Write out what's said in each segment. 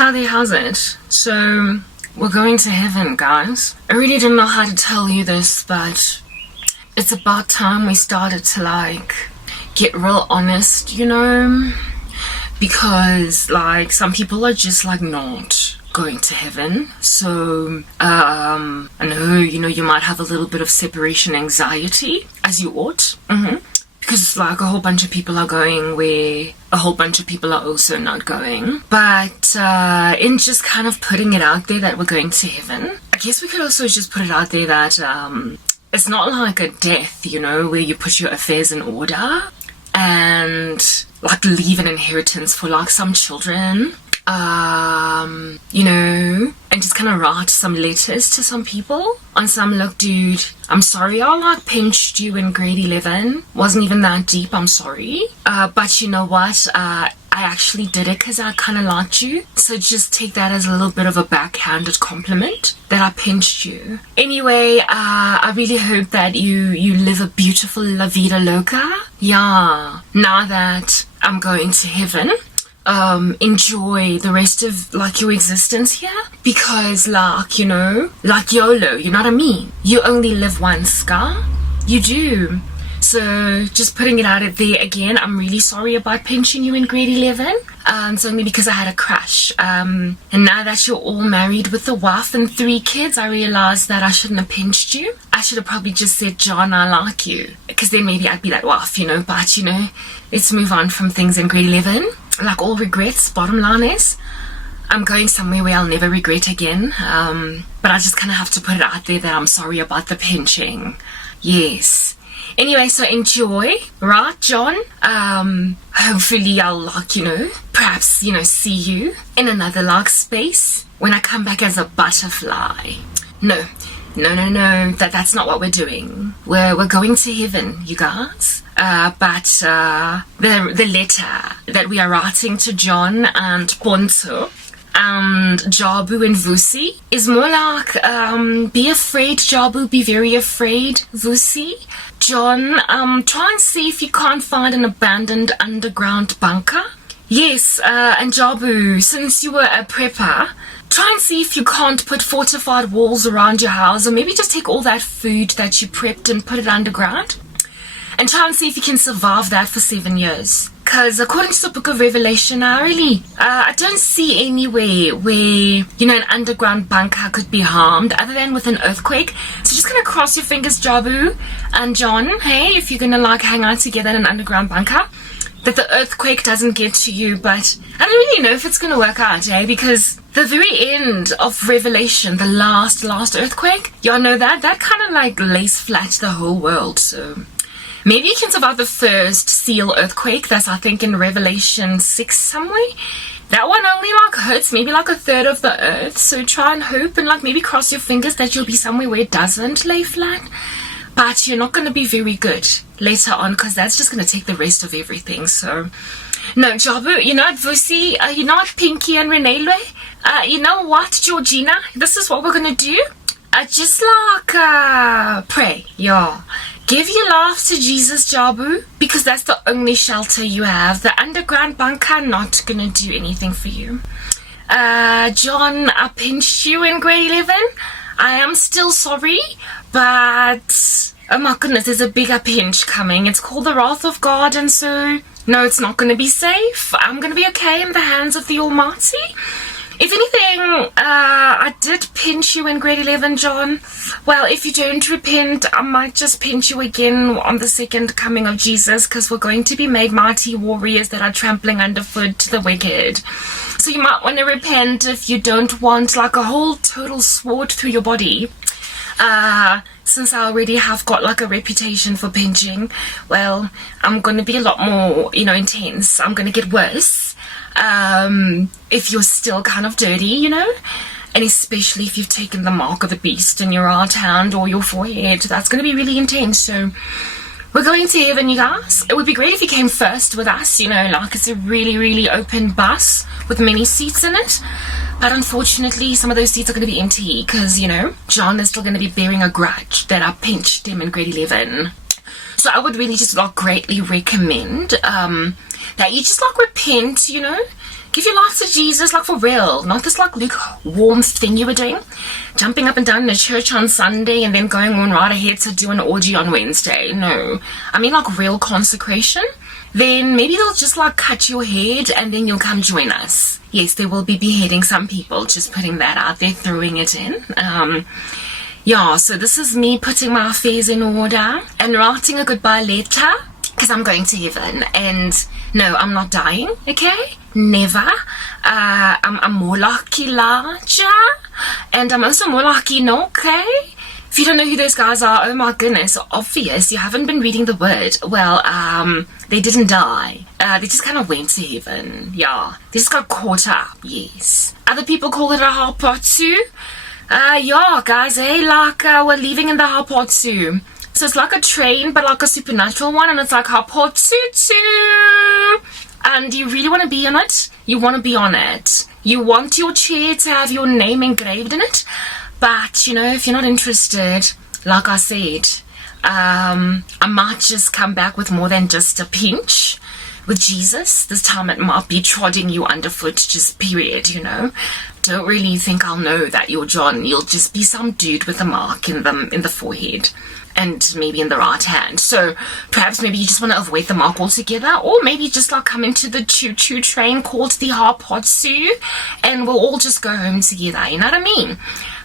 How there, how's it? So, we're going to heaven, guys. I really didn't know how to tell you this, but it's about time we started to, get real honest, Because, some people are just, not going to heaven. So, I know, you might have a little bit of separation anxiety, as you ought. Because a whole bunch of people are going where a whole bunch of people are also not going. But in just kind of putting it out there that we're going to heaven, I guess we could also just put it out there that it's not like a death, where you put your affairs in order and leave an inheritance for some children. And just kind of write some letters to some people on some, look, dude, I'm sorry I pinched you in grade 11. Wasn't even that deep, I'm sorry. But you know what? I actually did it because I kind of liked you. So just take that as a little bit of a backhanded compliment that I pinched you. Anyway, I really hope that you live a beautiful La Vida Loca. Yeah, now that I'm going to heaven, enjoy the rest of your existence here, because YOLO, you know what I mean? You only live once, Scar. You do. So just putting it out there again, I'm really sorry about pinching you in grade 11. It's only because I had a crush. And now that you're all married with a wife and 3 kids, I realized that I shouldn't have pinched you. I should have probably just said, John, I like you. Because then maybe I'd be that wife, But, let's move on from things in grade 11. All regrets, bottom line is, I'm going somewhere where I'll never regret again. But I just kind of have to put it out there that I'm sorry about the pinching. Yes. Anyway, so enjoy, right, John? Hopefully I'll, perhaps, see you in another, space when I come back as a butterfly. No, that's not what we're doing. We're going to heaven, you guys. But the letter that we are writing to John and Ponto and Jabu and Vusi is more be afraid, Jabu, be very afraid, Vusi. John, try and see if you can't find an abandoned underground bunker. Yes, and Jabu, since you were a prepper, try and see if you can't put fortified walls around your house, or maybe just take all that food that you prepped and put it underground. And try and see if you can survive that for 7 years. Because according to the book of Revelation, I don't see anywhere where, an underground bunker could be harmed other than with an earthquake. So just gonna cross your fingers, Jabu and John, hey, if you're gonna hang out together in an underground bunker, that the earthquake doesn't get to you. But I don't really know if it's gonna work out, because the very end of Revelation, the last earthquake, y'all know that kind of lays flat the whole world. So maybe you can survive the first seal earthquake. That's, I think, in Revelation 6 somewhere. That one only hurts maybe a third of the earth. So try and hope and maybe cross your fingers that you'll be somewhere where it doesn't lay flat. But you're not going to be very good later on, because that's just going to take the rest of everything. So no, Jabu, you know what, Vusi, you know what, Pinky and Renele, you know what, Georgina, this is what we're going to do. Just pray, yeah. Give your life to Jesus, Jabu, because that's the only shelter you have. The underground bunker not gonna do anything for you. John, I pinched you in grade 11. I am still sorry, but oh my goodness, there's a bigger pinch coming. It's called the wrath of God, and so no, it's not gonna be safe. I'm gonna be okay in the hands of the Almighty. If anything, I did pinch you in grade 11, John. Well, if you don't repent, I might just pinch you again on the second coming of Jesus, because we're going to be made mighty warriors that are trampling underfoot the wicked. So you might want to repent if you don't want a whole total sword through your body. Since I already have got a reputation for pinching, well, I'm going to be a lot more, intense. I'm going to get worse. If you're still kind of dirty, and especially if you've taken the mark of the beast in your right hand or your forehead, that's going to be really intense. So we're going to heaven, you guys. It would be great if you came first with us, it's a really, really open bus with many seats in it. But unfortunately, some of those seats are going to be empty because, John is still going to be bearing a grudge that I pinched him in grade 11. So I would really just greatly recommend that you just repent, Give your life to Jesus, like for real. Not this like lukewarm thing you were doing. Jumping up and down in a church on Sunday and then going on right ahead to do an orgy on Wednesday. No. I mean like real consecration. Then maybe they'll just like cut your head and then you'll come join us. Yes, they will be beheading some people, just putting that out there, throwing it in. Yeah, so this is me putting my affairs in order and writing a goodbye letter because I'm going to heaven. And no, I'm not dying, okay? Never. I'm more like Elijah, and I'm also more like Enoch, okay? If you don't know who those guys are, oh my goodness, obvious, you haven't been reading the word. Well, they didn't die. They just kind of went to heaven, yeah. They just got caught up, yes. Other people call it a Harpatsu. Yeah, guys, hey, like, we're leaving in the Harpatsu. So it's like a train, but like a supernatural one, and it's like Harpatsu. And you really want to be on it? You want to be on it. You want your chair to have your name engraved in it. But, you know, if you're not interested, like I said, I might just come back with more than just a pinch with Jesus. This time it might be prodding you underfoot, just period, you know. Don't really think I'll know that you're John. You'll just be some dude with a mark in the forehead. And maybe in the right hand. So perhaps maybe you just want to avoid the mark altogether, or maybe just like come into the choo-choo train called the Harpatsu, and we'll all just go home together, you know what I mean?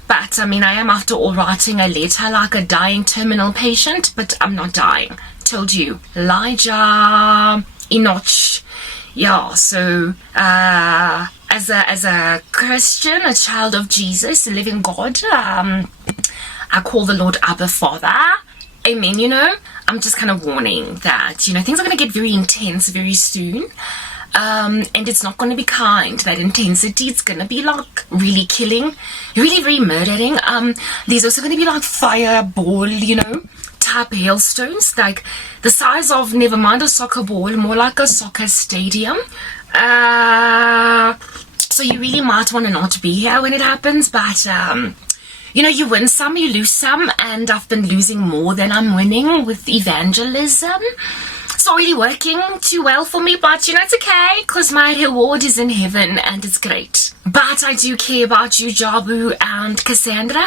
But I mean, I am after all writing a letter like a dying terminal patient, but I'm not dying. Told you, Elijah, Enoch. Yeah, so as a Christian, a child of Jesus, a living God, I call the Lord Abba Father. Amen, you know. I'm just kind of warning that, you know, things are going to get very intense very soon. And it's not going to be kind. That intensity, it's going to be like really killing, really, really murdering. There's also going to be like fireball, you know, type hailstones, like the size of, never mind a soccer ball, more like a soccer stadium. So you really might want to not be here when it happens, but you know, you win some, you lose some, and I've been losing more than I'm winning with evangelism. It's not really working too well for me, but you know, it's okay, because my reward is in heaven, and it's great. But I do care about you, Jabu and Cassandra.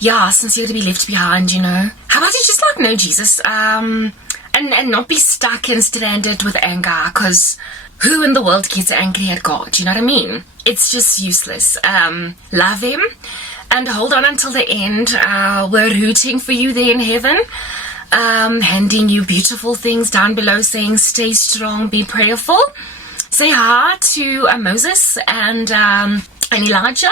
Yeah, since you're going to be left behind, you know. How about you just, like, know Jesus, and not be stuck and stranded with anger, because who in the world gets angry at God, you know what I mean? It's just useless. Love him. And hold on until the end. We're rooting for you there in heaven. Handing you beautiful things down below, saying stay strong, be prayerful. Say hi to Moses and Elijah.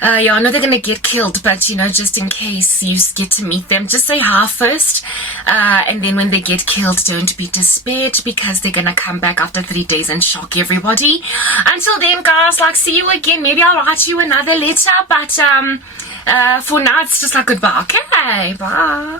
Yeah, I know they're going to get killed, but, you know, just in case you get to meet them, just say hi first. And then when they get killed, don't be despaired, because they're going to come back after 3 days and shock everybody. Until then, guys, like, see you again. Maybe I'll write you another letter, but for now, it's just like goodbye. Okay, bye.